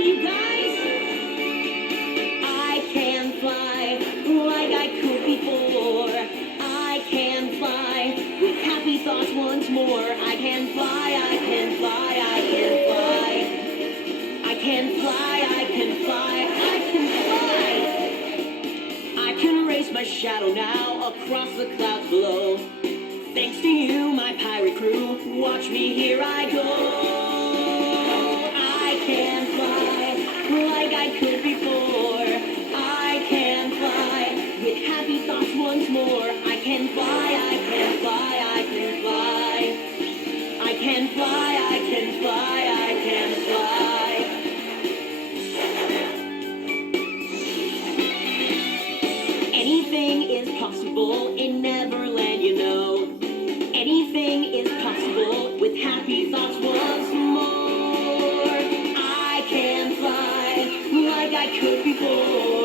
you guys. I can fly like I could before. I can fly with happy thoughts once more. I can fly, I can fly, I can fly. I can fly, I can fly, I can fly. I can race my shadow now across the clouds below. Thanks to you, my pirate crew, watch me, here I go. I can fly like I could before. I can fly with happy thoughts once more. I can fly, I can fly, I can fly. I can fly, I can fly, I can fly. Anything is possible in Neverland, you know. Anything is possible with happy thoughts once more. I can fly like I could before.